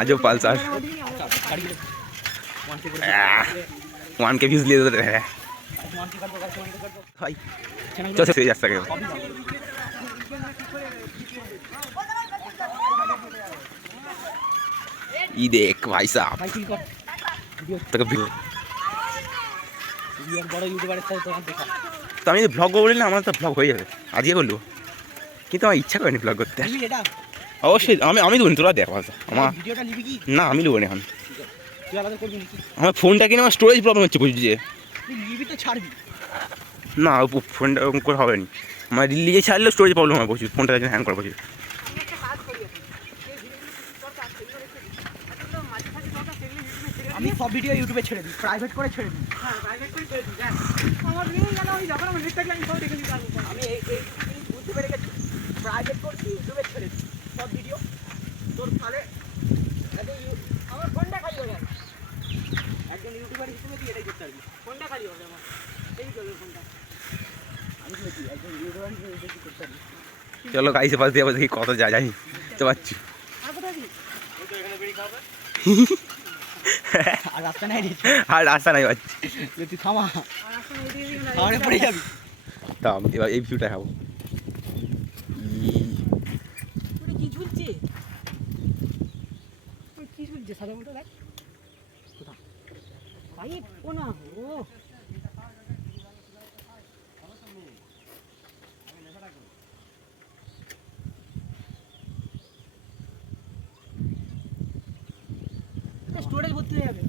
আজও Pulsar 1K views নিয়ে যেতে হ্যাঁ ভাই চল সে যাচ্ছে কেউ ই দেখ ভাই সাহেব তোকে তো আমি ব্লগ করবো বলি না আমার তো ব্লগ হয়ে যাবে আজকে করলো কিন্তু আমার ইচ্ছা করেনি ব্লগ করতে অবশ্যই আমি দেবো তোরা দেখ আমার না আমি দেবো না এখন আমার ফোনটা কিনে আমার স্টোরেজ প্রবলেম হচ্ছে বুঝছি যে না ফোনটা ওরকম করে হবে না আমার রিলিজে ছাড়লেও স্টোরেজ প্রবলেম হয় প্রচুর ফোনটা হ্যাং করে প্রচুর আমি সব ভিডিও ইউটিউবে ছেড়ে দিই প্রাইভেট করে ছেড়ে দিই আমার নেই জানো আমি যখন আমার নেট থাকলে আমি সব দেখে নিতে পারবো আমি এই বুঝতে পেরে গেছি প্রাইভেট করছি ইউটিউবে ছেড়ে দিই সব ভিডিও তোর তাহলে আমার ফোনটা খালি হয়ে গেল একজন ইউটিউবার হিসেবে তুই এটাই করতে পারবি ফোনটা খালি হবে আমার এই চলবে ফোনটা আমি বলছি একজন ইউটিউবার হিসেবে এটাই করতে পারবি চলো গাইসে পাশ দিয়ে দেখি কত যা যাই তো পাচ্ছি আর কোথায় দিই ওই তো এখানে বেরিয়ে খাবে আর রাস্তা নাই পাচ্ছি তুই থামা খাওয়ারে পড়ে যাবি তা আমি এবার এই ভিউটা খাবো কি ঝুলছে সাদা মতো দেখ কোথা ভাই ও না ও স্টোরেজ ভর্তি হয়ে যাবে